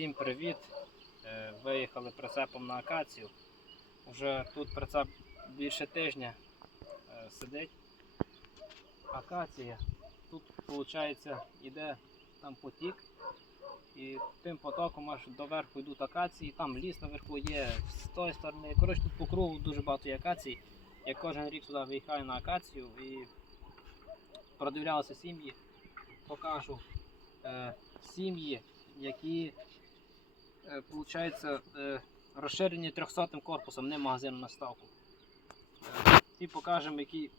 Всім привіт! Е, Виїхали прицепом на акацію. Уже тут прицеп більше тижня е, сидить. Акація. Тут, виходить, іде там потік. І тим потоком аж до верху йдуть акації, там ліс наверху є з тої сторони. Коротше, тут по кругу дуже багато є акацій. Я кожен рік сюди виїхаю на акацію і продивлялися сім'ї, покажу е, сім'ї, які получається, е, розширені 300 корпусом, не магазином на ставку. Е, і покажемо, які.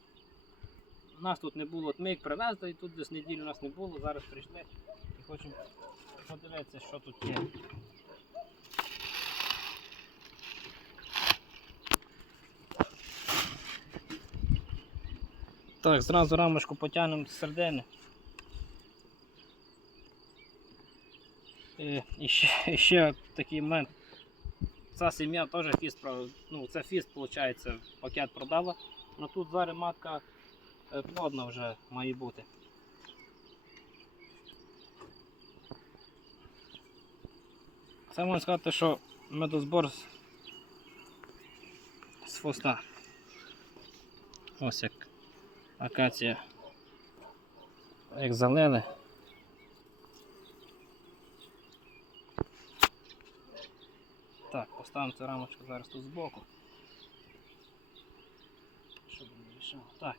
У нас тут не було, От ми їх привезли, і тут десь неділю нас не було, зараз прийшли і хочемо подивитися, що тут є. Так, зразу рамочку потягнемо з середини. І ще, ще такий момент. Ця сім'я теж фіст, ну це фіст, виходить, пакет продала. Ну тут зараз матка е, плодна вже має бути. Це можна сказати, що медозбор з, з хвоста. Ось як акація. Як залили. Так, поставимо цю рамочку зараз тут збоку. Щоб не мішало. Так.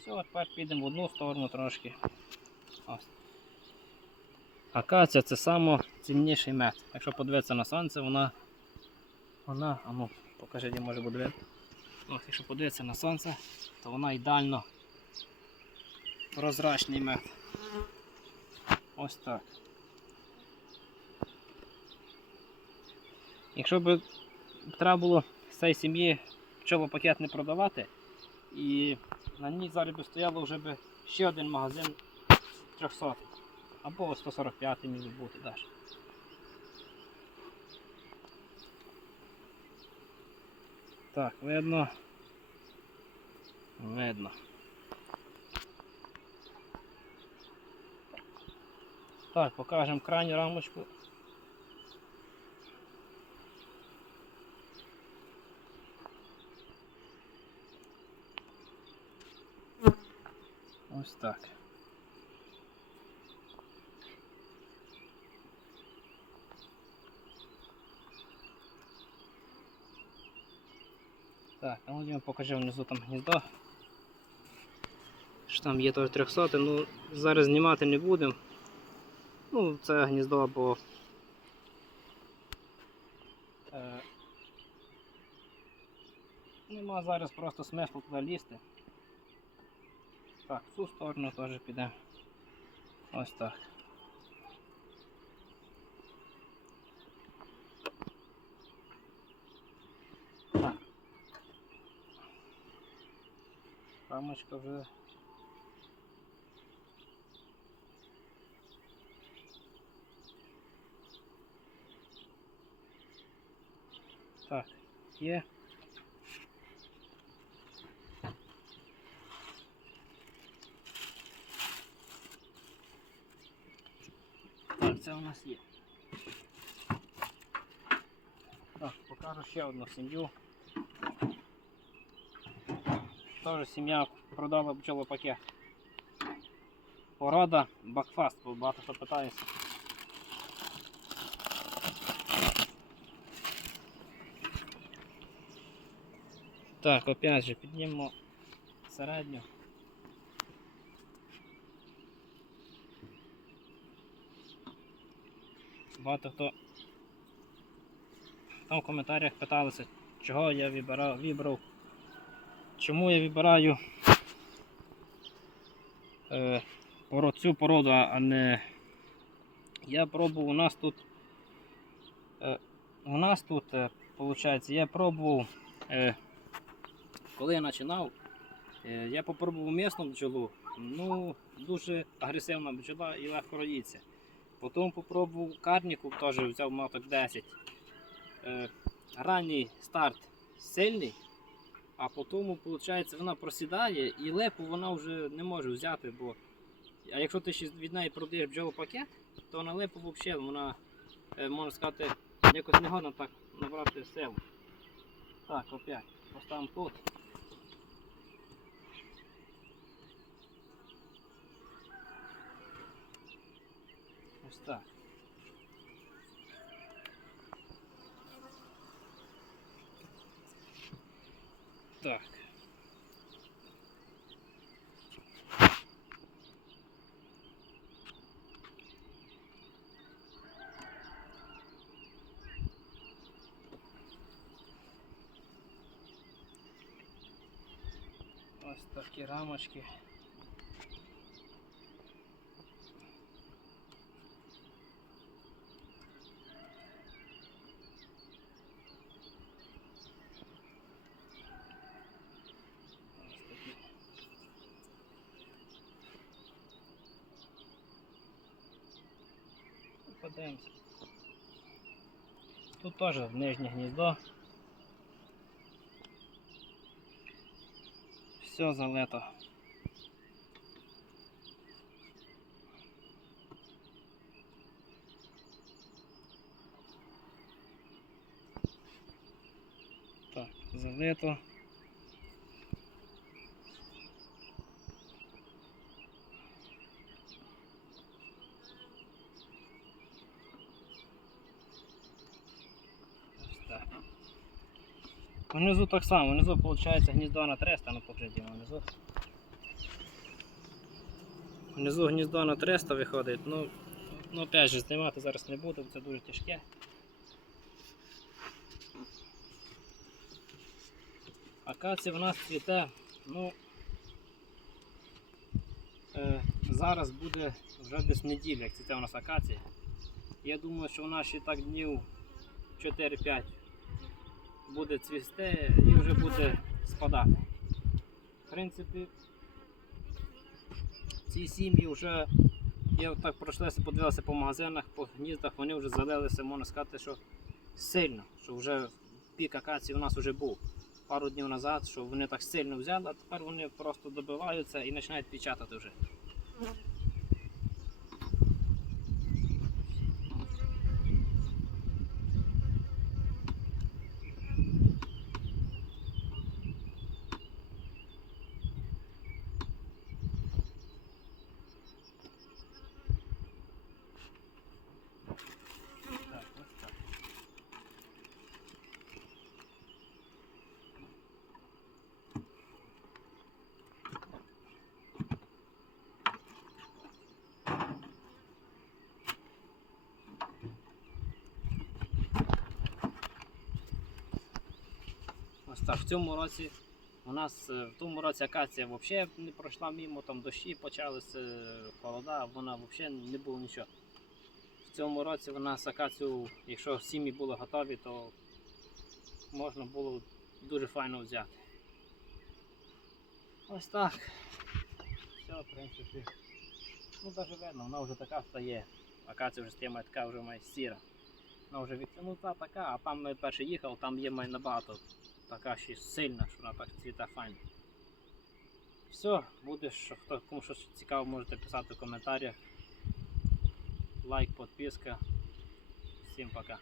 Все, тепер підемо в одну сторону трошки. Ось. Акація це найцінніший мед. Якщо подивитися на сонце, вона. Вона, а ну, покажи, де може буде. Ось, якщо подивитися на сонце, то вона ідеально прозрачний мед. Ось так. Якщо б треба було з цієї сім'ї пчелопакет не продавати, і на ній зараз би стояло вже би ще один магазин 300 або 145 міг бути далі. Так, видно. Видно. Так, покажемо крайню рамочку. Ось так. Так, а ну я покажу внизу там гніздо. Що там є теж 300, ну зараз знімати не будемо. Ну, це гніздо, бо е, нема зараз просто смислу туди лізти. Так, в цю сторону теж піде. Ось так. Так. Рамочка вже. Так, є. Так, це у нас є. Так, покажу ще одну сім'ю. Теж сім'я продала пчелопакет. Порода Бакфаст, бо багато хто питається. Так, опять же, піднімемо середню. Багато хто там в коментарях питалися, чого я вибирав, вибрав, чому я вибираю е, цю породу, а не я пробував у нас тут. Е, у нас тут, е, виходить, я пробував, е, коли я починав, е, я попробував місну бджолу, ну дуже агресивна бджола і легко роїться. Потім попробував карніку, теж взяв маток 10. Е, ранній старт сильний, а потім, виходить, вона просідає і лепу вона вже не може взяти, бо а якщо ти ще від неї продаєш бджолопакет, то на лепу взагалі вона е, можна сказати, якось негодно так набрати силу. Так, опять. Поставимо тут. Ось так. Так. Ось такі рамочки. Подивимося. Тут теж нижнє гніздо. Все залито. Так, залито. Так. Внизу так само, внизу виходить гніздо на 300, ну покажіть внизу. Внизу гніздо на 300 виходить, ну, ну опять же знімати зараз не буду, це дуже тяжке. Акація в нас цвіте, ну е, зараз буде вже десь неділя, як цвіте у нас акація. Я думаю, що вона ще так днів 4-5 буде цвісти і вже буде спадати. В принципі, ці сім'ї вже, я так пройшлися, подивився по магазинах, по гніздах, вони вже залилися, можна сказати, що сильно, що вже пік акації у нас вже був пару днів назад, що вони так сильно взяли, а тепер вони просто добиваються і починають печатати вже. Так, в цьому році у нас е, в тому році акація взагалі не пройшла мимо, там дощі почалися, холода, вона взагалі не було нічого. В цьому році в нас акацію, якщо сім'ї були готові, то можна було дуже файно взяти. Ось так. Все, в принципі. Ну навіть видно, вона вже така стає. Акація вже стає така вже має сіра. Вона вже відтягнута така, а там ми перший їхав, там є має набагато така ще сильна, що вона так цвіта файно. Все, буде, що хто кому щось цікаво, можете писати в коментарях. Лайк, підписка. Всім пока.